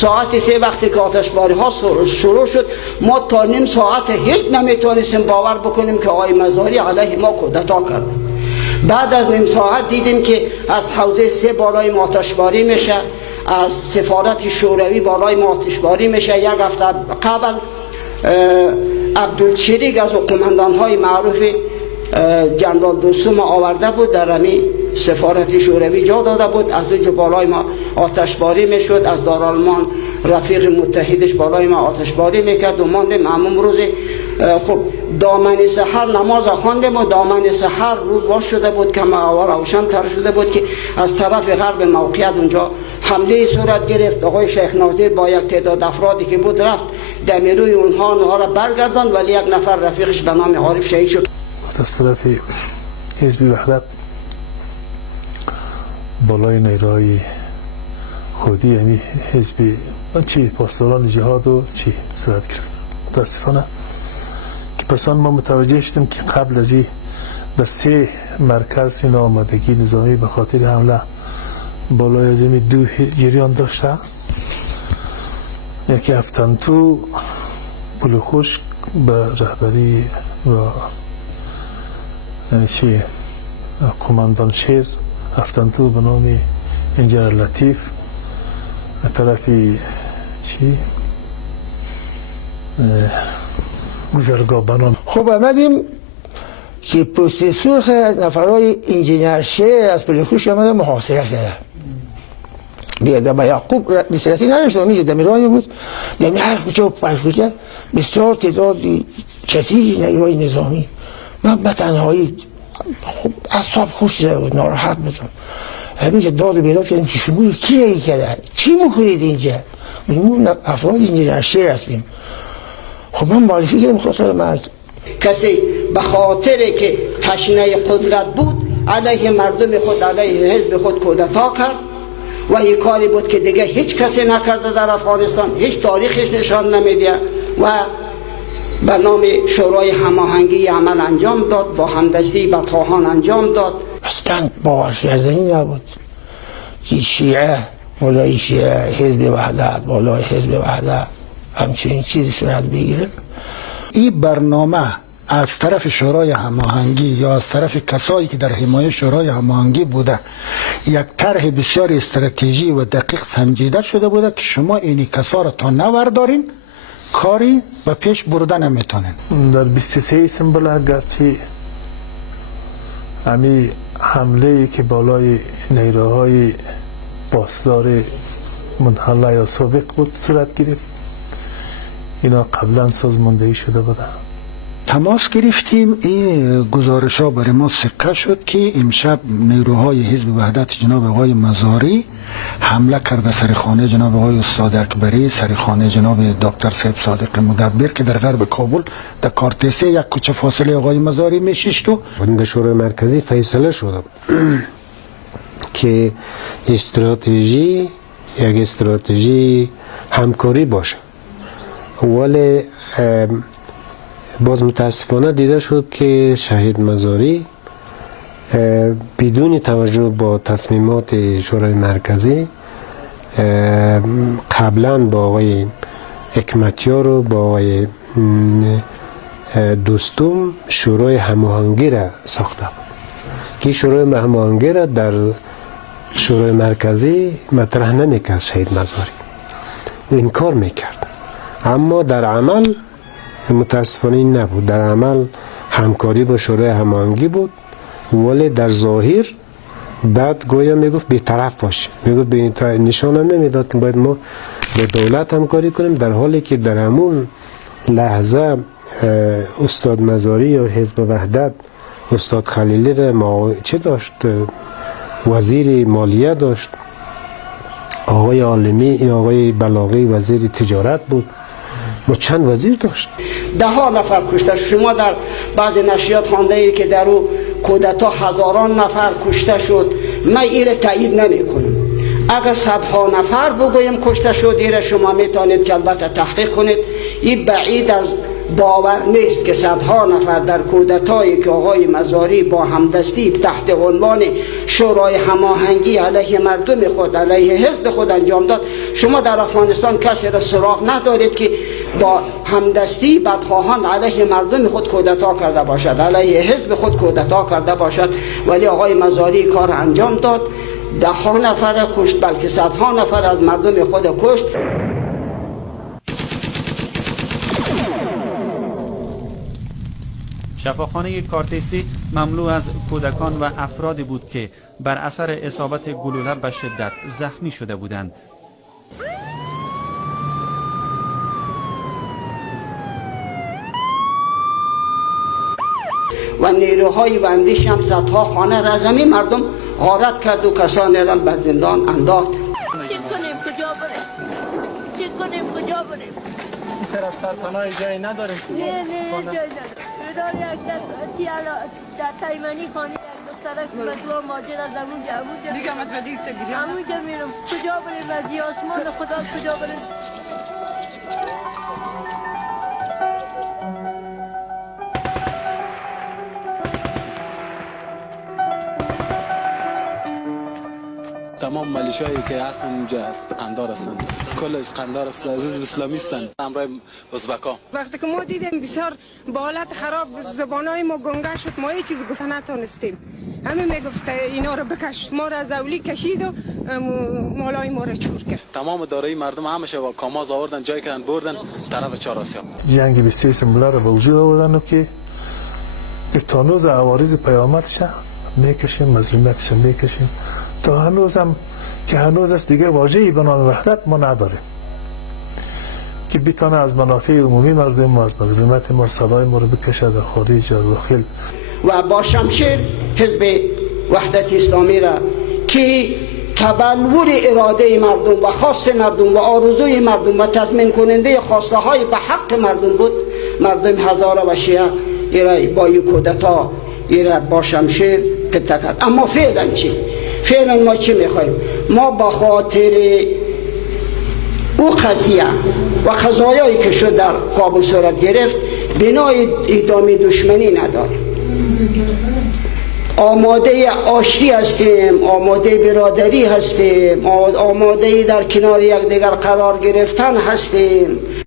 ساعت 3 وقتی که آتشباری ها شروع شد، ما تا نیم ساعت هیچ نمیتونستیم باور بکنیم که آقای مزاری علیه ما کودتا کرد. بعد از نیم ساعت دیدیم که از حوزه 3 بالای ما آتشباری میشه، از سفارت شوروی بالای ما آتشباری میشه. یک هفته قبل عبدالچریک از قماندان های معروف جنرال دوستم آورده بود، در امی سفارت شوروی جا داده بود، از اونجا بالای ما آتشباری میشد، از دارالمان رفیق متحدش بالای ما آتشباری میکرد و ماندیم همون روز. خب دامن سحر نماز خواندیم و دامن سحر روز باز شده بود که روشن تر شده بود که از طرف غرب موقعیت اونجا حمله صورت گرفت. آقای شیخ ناظر با یک تعداد افرادی که بود رفت دمیروی اونها را برگرداند، ولی یک نفر رفیقش به نام عارف شهید شد. از طرف حزب وحدت بالای نیروهای خودی، یعنی حزب چی پاسداران جهاد و چی صورت گرفت. متاسفانه که پسان ما متوجه شدیم که قبل از این در 3 مرکز ناآمدگی نظامی به خاطر حمله بالای از این 2 جریان داشته. یکی هفتنتو بلوخشک به رهبری و چی قماندان شیر، هفتنتو به نام انجینر لطیف، طرفی چی گوجرگاه بنام. خب آمدیم که پست سرخ نفرهای انجینر شیر از پلخوش آمده محاصره کرده. بیاده با یعقوب رسالتی نداشت، میگه دمیرانی بود، دمی هر کجا پرشوده بسیار تعداد کثیری نیروهای نظامی. من به تنهایی خب اعصاب خوش زده بود، ناراحت بودم. همین که داد و بیداد کردیم که شما کی رایی کرده؟ چی میکنید اینجا؟ بگیم افراد انجینر شیر هستیم. خب من معرفی کردم خواستار مرد. کسی به خاطر که تشنه قدرت بود علیه مردم خود، علیه حزب خود کودتا کرد و این کاری بود که دیگه هیچ کسی نکرده در افغانستان، هیچ تاریخش نشان نمیده و به نام شورای هماهنگی عمل انجام داد، با همدستی بدخواهان انجام داد. اصلا باور کردنی نبود که شیعه بالای شیعه، حزب وحدت بالای حزب وحدت همچنین چیزی صورت بگیره. این برنامه از طرف شورای هماهنگی یا از طرف کسایی که در حمایت شورای هماهنگی بوده یک طرح بسیار استراتژی و دقیق سنجیده شده بوده که شما اینی کسا را تا نوردارین کاری به پیش برده نمیتونین. در 23 سنبل گرچه همی حمله ای که بالای نیروهای پاسدار منحله یا سابق بود صورت گرفت، اینا قبلا سازماندهی شده بوده. تماس گرفتیم، این گزارش ها برای ما سکه شد که امشب نیروهای حزب وحدت جناب آقای مزاری حمله کرده سر خانه جناب آقای استاد اکبری، سر خانه جناب دکتر صاحب صادق مدبر که در غرب کابل در کارتسه یک کوچه فاصله آقای مزاری میشیشت. و در شورای مرکزی فیصله شد که یک استراتژی همکاری باشه، ولی باز متاسفانه دیده شد که شهید مزاری بدون توجه با تصمیمات شورای مرکزی قبلا با آقای حکمتیار و با آقای دوستم شورای هماهنگی را ساخته بود که شورای هماهنگی را در شورای مرکزی مطرح نمیکرد. شهید مزاری انکار میکرد، اما در عمل متاسفانه این نبود. در عمل همکاری با شورای هماهنگی بود، ولی در ظاهر بعد گویا میگفت بی‌طرف باشه، میگفت نشان هم نمیداد که باید ما با دولت همکاری کنیم، در حالی که در همون لحظه استاد مزاری یا حزب وحدت استاد خلیلی را چه داشت؟ وزیر مالیه داشت، آقای عالمی، آقای بلاغی وزیر تجارت بود، ما چند وزیر داشت. 10 نفر کشته. شما در بعض نشریات خوانده اید که در او کودتا هزاران نفر کشته شد. من این را تایید نمی کنم. اگر صدها نفر بگویم کشته شد، این را شما میتونید که البته تحقیق کنید. این بعید از باور نیست که صدها نفر در کودتایی که آقای مزاری با همدستی تحت عنوان شورای هماهنگی علیه مردم خود، علیه حزب خود انجام داد. شما در افغانستان کسی را سراغ ندارید که با همدستی بدخواهان علیه مردم خود کودتا کرده باشد، علیه حزب خود کودتا کرده باشد. ولی آقای مزاری کار انجام داد، ده ها نفر کشت، بلکه صدها نفر از مردم خود کشت. شفاخانه کارتیسی مملو از کودکان و افرادی بود که بر اثر اصابت گلوله به شدت زخمی شده بودند. و نیروهای بندیش هم صدها خانه را از همین مردم غارت کرد و کسانی را به زندان انداخت. چی کنیم کجا بریم؟ چی کنیم کجا بریم؟ این طرف سرپناه جایی نداریم؟ نه جایی نداریم. بدار یک در تایمانی خانه یک دخترک بدوا ماجر از همونجا میرم. کجا بریم؟ از آسمان خدا کجا بریم؟ تمام ملیشایی که هستن اینجا هست قندار هستند، کلش قندار است، عزیز اسلامی هستند، همراه ازبکا. وقتی که ما دیدیم بسیار با حالت خراب زبانای ما گنگه شد، ما هیچ چیز گفته نتونستیم. همین میگفت اینا رو بکش، ما رو از اولی کشید و مالای ما رو چور کرد. تمام دارایی مردم همشه با کاماز آوردن جای کردن بردن طرف چهار آسیا. جنگ 23 ملا رو به وجود آوردن و که تانوز عوارض پیامدش میکشیم، مظلومیتش میکشیم تا هنوز هم که هنوز است دیگه واژه‌ای به نام وحدت ما نداریم که بتانه از منافع عمومی مردم و از مظلومیت ما صدای ما رو بکشد و خارج از داخل. و با شمشیر حزب وحدت اسلامی را که تبلور اراده مردم و خواست مردم و آرزوی مردم و تضمین کننده خواسته های به حق مردم بود، مردم هزاره و شیعه ایره با یک کودتا ایره با شمشیر قطع کرد. اما فعلا چی؟ فعلا ما چی میخوایم؟ ما با خاطر او قضیه و قضایایی که شد در کابل صورت گرفت بنای ادامه دشمنی نداریم. آماده آشتی هستیم، آماده برادری هستیم، آماده در کنار یکدیگر قرار گرفتن هستیم.